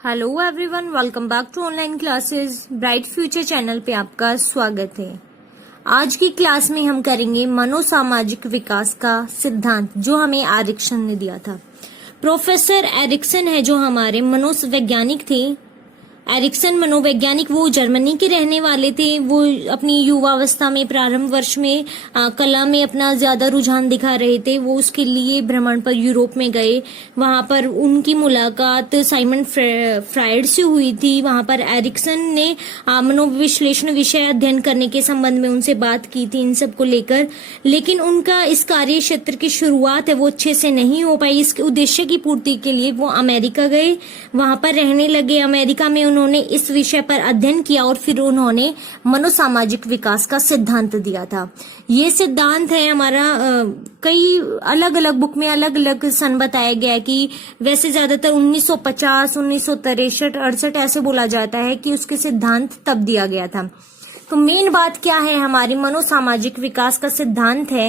Hello everyone, welcome back to online classes. Bright future channel पे आपका स्वागत है। आज की क्लास में हम करेंगे मनोसामाजिक विकास का सिद्धांत, जो हमें एरिक्सन ने दिया था। प्रोफेसर एरिक्सन है जो हमारे मनोवैज्ञानिक थे। एरिक्सन मनोवैज्ञानिक वो जर्मनी के रहने वाले थे। वो अपनी युवावस्था में प्रारंभ वर्ष में कला में अपना ज्यादा रुझान दिखा रहे थे। वो उसके लिए भ्रमण पर यूरोप में गए। वहां पर उनकी मुलाकात साइमन फ्रायड से हुई थी। वहां पर एरिक्सन ने मनोविश्लेषण विषय अध्ययन करने के संबंध में उनसे बात की थी, इन सब को लेकर। लेकिन उनका इस कार्य क्षेत्र की शुरुआत है वो अच्छे से नहीं हो पाई। इसके उद्देश्य की पूर्ति के लिए वो अमेरिका गए, वहां पर रहने लगे। अमेरिका में उन्होंने इस विषय पर अध्ययन किया और फिर उन्होंने मनोसामाजिक विकास का सिद्धांत दिया था। ये सिद्धांत है हमारा कई अलग अलग बुक में अलग अलग सन बताया गया है कि वैसे ज्यादातर 1950, 1963, 68 ऐसे बोला जाता है कि उसके सिद्धांत तब दिया गया था। तो मेन बात क्या है, हमारी मनोसामाजिक विकास का सिद्धांत है।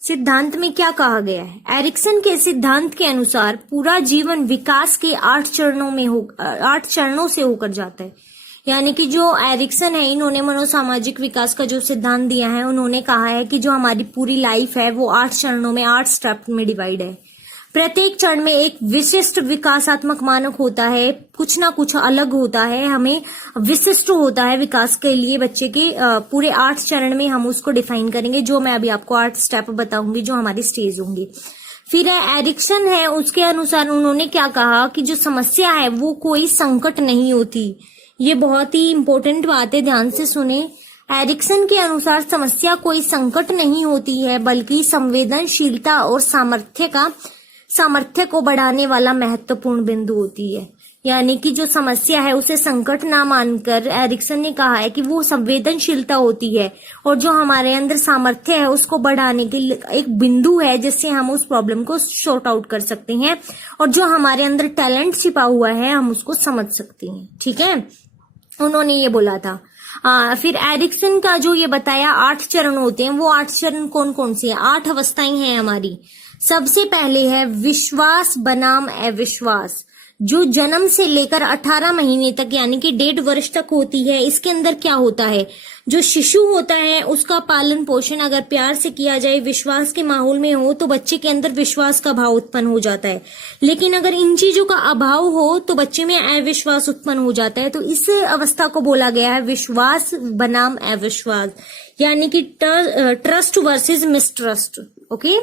सिद्धांत में क्या कहा गया है? एरिक्सन के सिद्धांत के अनुसार पूरा जीवन विकास के 8 चरणों से होकर जाता है। यानी कि जो एरिक्सन है, इन्होंने मनोसामाजिक विकास का जो सिद्धांत दिया है, उन्होंने कहा है कि जो हमारी पूरी लाइफ है वो 8 चरणों में, 8 स्टेप में डिवाइड है। प्रत्येक चरण में एक विशिष्ट विकासात्मक मानक होता है, कुछ ना कुछ अलग होता है, हमें विशिष्ट होता है विकास के लिए बच्चे के। पूरे 8 चरण में हम उसको डिफाइन करेंगे, जो मैं अभी आपको 8 स्टेप बताऊंगी जो हमारी स्टेज होंगी। फिर एरिक्सन है, उसके अनुसार उन्होंने क्या कहा कि जो समस्या है वो कोई संकट नहीं होती। ये बहुत ही इंपॉर्टेंट बात है, ध्यान से सुने। एरिक्सन के अनुसार समस्या कोई संकट नहीं होती है, बल्कि संवेदनशीलता और सामर्थ्य को बढ़ाने वाला महत्वपूर्ण बिंदु होती है। यानी कि जो समस्या है उसे संकट ना मानकर एरिक्सन ने कहा है कि वो संवेदनशीलता होती है और जो हमारे अंदर सामर्थ्य है उसको बढ़ाने के एक बिंदु है, जिससे हम उस प्रॉब्लम को सॉर्ट आउट कर सकते हैं और जो हमारे अंदर टैलेंट छिपा हुआ है हम उसको समझ सकते हैं। ठीक है, उन्होंने ये बोला था। फिर एरिक्सन का जो ये बताया 8 चरण होते हैं, वो 8 चरण कौन कौन से हैं? 8 अवस्थाएं हैं हमारी। सबसे पहले है विश्वास बनाम अविश्वास, जो जन्म से लेकर 18 महीने तक यानी कि 1.5 वर्ष तक होती है। इसके अंदर क्या होता है, जो शिशु होता है उसका पालन पोषण अगर प्यार से किया जाए, विश्वास के माहौल में हो, तो बच्चे के अंदर विश्वास का भाव उत्पन्न हो जाता है। लेकिन अगर इन चीजों का अभाव हो तो बच्चे में अविश्वास उत्पन्न हो जाता है। तो इस अवस्था को बोला गया है विश्वास बनाम अविश्वास, यानी कि ट्रस्ट वर्सेस मिसट्रस्ट। ओके,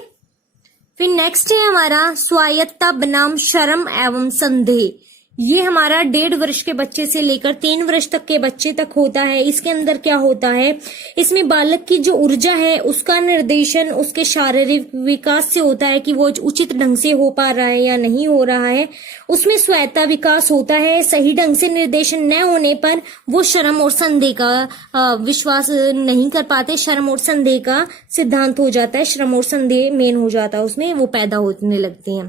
फिर नेक्स्ट है हमारा स्वायत्तता बनाम शर्म एवं संदेह। ये हमारा 1.5 वर्ष के बच्चे से लेकर 3 वर्ष तक के बच्चे तक होता है। इसके अंदर क्या होता है, इसमें बालक की जो ऊर्जा है उसका निर्देशन उसके शारीरिक विकास से होता है कि वो उचित ढंग से हो पा रहा है या नहीं हो रहा है। उसमें स्वायत्तता विकास होता है। सही ढंग से निर्देशन न होने पर वो शर्म और संदेह का विश्वास नहीं कर पाते। शर्म और संदेह का सिद्धांत हो जाता है, शर्म और संदेह मेन हो जाता है, उसमें वो पैदा होने लगते हैं।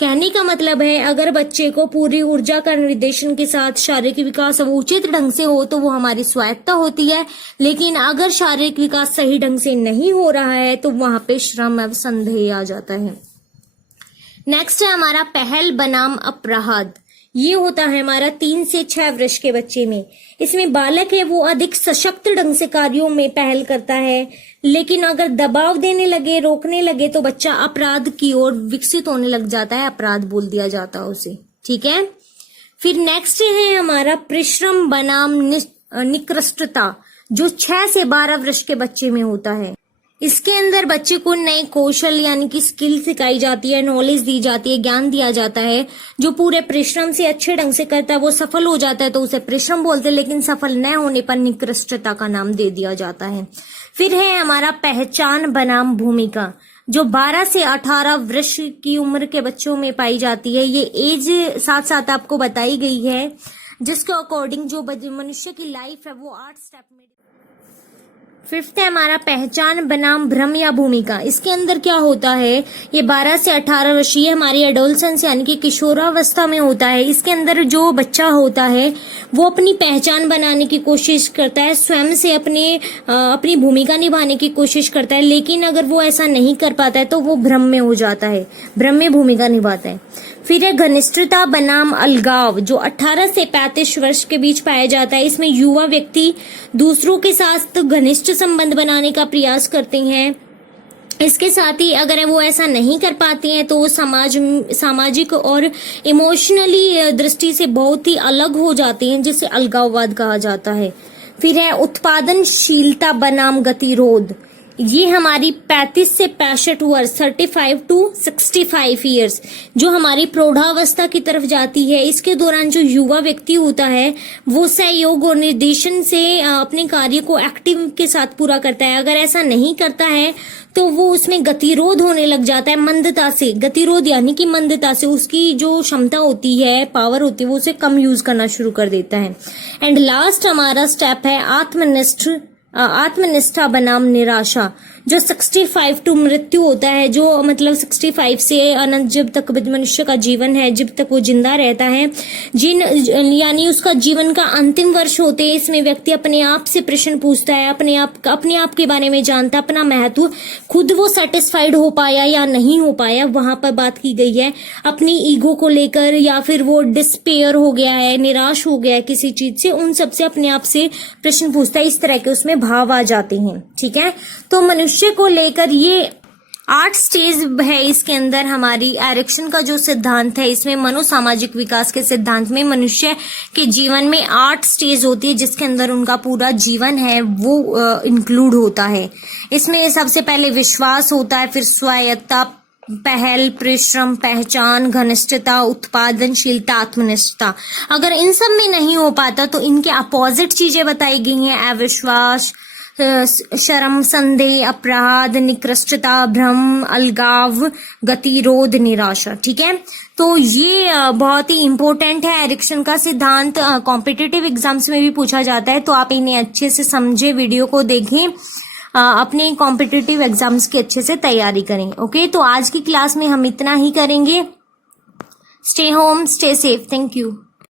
कहने का मतलब है, अगर बच्चे को पूरी ऊर्जा का निर्देशन के साथ शारीरिक विकास उचित ढंग से हो तो वो हमारी स्वायत्तता होती है। लेकिन अगर शारीरिक विकास सही ढंग से नहीं हो रहा है तो वहां पे श्रम एवं संदेह आ जाता है। नेक्स्ट है हमारा पहल बनाम अपराध। ये होता है हमारा 3 से 6 वर्ष के बच्चे में। इसमें बालक है वो अधिक सशक्त ढंग से कार्यों में पहल करता है, लेकिन अगर दबाव देने लगे, रोकने लगे तो बच्चा अपराध की ओर विकसित होने लग जाता है, अपराध बोल दिया जाता है उसे। ठीक है, फिर नेक्स्ट है हमारा परिश्रम बनाम निकृष्टता, जो 6 से 12 वर्ष के बच्चे में होता है। इसके अंदर बच्चे को नए कौशल यानी कि स्किल सिखाई जाती है, नॉलेज दी जाती है, ज्ञान दिया जाता है। जो पूरे परिश्रम से अच्छे ढंग से करता है वो सफल हो जाता है तो उसे परिश्रम बोलते हैं, लेकिन सफल न होने पर निकृष्टता का नाम दे दिया जाता है। फिर है हमारा पहचान बनाम भूमिका, जो 12 से 18 वर्ष की उम्र के बच्चों में पाई जाती है। ये एज साथ साथ आपको बताई गई है, जिसके अकॉर्डिंग जो मनुष्य की लाइफ है वो 8 स्टेप में। 5th है हमारा पहचान बनाम भ्रम या भूमिका। इसके अंदर क्या होता है, ये 12 से 18 वर्षीय हमारी एडोलसेंस यानी कि किशोरावस्था में होता है। इसके अंदर जो बच्चा होता है वो अपनी पहचान बनाने की कोशिश करता है, स्वयं से अपनी भूमिका निभाने की कोशिश करता है। लेकिन अगर वो ऐसा नहीं कर पाता है तो वो भ्रम में हो जाता है, भ्रम में भूमिका निभाता है। फिर है घनिष्ठता बनाम अलगाव, जो 18 से 35 वर्ष के बीच पाया जाता है। इसमें युवा व्यक्ति दूसरों के साथ घनिष्ठ संबंध बनाने का प्रयास करते हैं। इसके साथ ही अगर वो ऐसा नहीं कर पाती हैं तो वो सामाजिक और इमोशनली दृष्टि से बहुत ही अलग हो जाती हैं, जिसे अलगाववाद कहा जाता है। फिर है उत्पादनशीलता बनाम गतिरोध, ये हमारी 35 से 65 वर्ष 35 टू 65 ईयर्स जो हमारी प्रौढ़ावस्था की तरफ जाती है। इसके दौरान जो युवा व्यक्ति होता है वो सहयोग और निर्देशन से अपने कार्य को एक्टिव के साथ पूरा करता है। अगर ऐसा नहीं करता है तो वो उसमें गतिरोध होने लग जाता है, मंदता से। गतिरोध यानी कि मंदता से उसकी जो क्षमता होती है, पावर होती है, वो उसे कम यूज करना शुरू कर देता है। एंड लास्ट हमारा स्टेप है आत्मनिष्ठा बनाम निराशा, जो 65 टू मृत्यु होता है, जो मतलब 65 से अनंत जब तक मनुष्य का जीवन है, जब तक वो जिंदा रहता है, यानी उसका जीवन का अंतिम वर्ष होते हैं। इसमें व्यक्ति अपने आप से प्रश्न पूछता है, अपने आप के बारे में जानता, अपना महत्व, खुद वो सेटिस्फाइड हो पाया या नहीं हो पाया, वहां पर बात की गई है। अपनी ईगो को लेकर या फिर वो डिस्पेयर हो गया है, निराश हो गया है किसी चीज से, उन सबसे अपने आप से प्रश्न पूछता है। इस तरह के उसमें भाव आ जाते हैं। ठीक है, तो मनुष्य को लेकर ये 8 स्टेज है। इसके अंदर हमारी एरिक्सन का जो सिद्धांत है, इसमें मनोसामाजिक विकास के सिद्धांत में मनुष्य के जीवन में 8 स्टेज होती है, जिसके अंदर उनका पूरा जीवन है वो इंक्लूड होता है। इसमें सबसे पहले विश्वास होता है, फिर स्वायत्तता, पहल, परिश्रम, पहचान, घनिष्ठता, उत्पादनशीलता, आत्मनिष्ठता। अगर इन सब में नहीं हो पाता तो इनके अपोजिट चीजें बताई गई हैं, अविश्वास, शर्म, संदेह, अपराध, निकृष्टता, भ्रम, अलगाव, गतिरोध, निराशा। ठीक है, तो ये बहुत ही इंपॉर्टेंट है। एरिक्सन का सिद्धांत कॉम्पिटिटिव एग्जाम्स में भी पूछा जाता है, तो आप इन्हें अच्छे से समझे, वीडियो को देखें, अपने कॉम्पिटिटिव एग्जाम्स की अच्छे से तैयारी करें। ओके, तो आज की क्लास में हम इतना ही करेंगे। Stay home, stay safe. Thank you.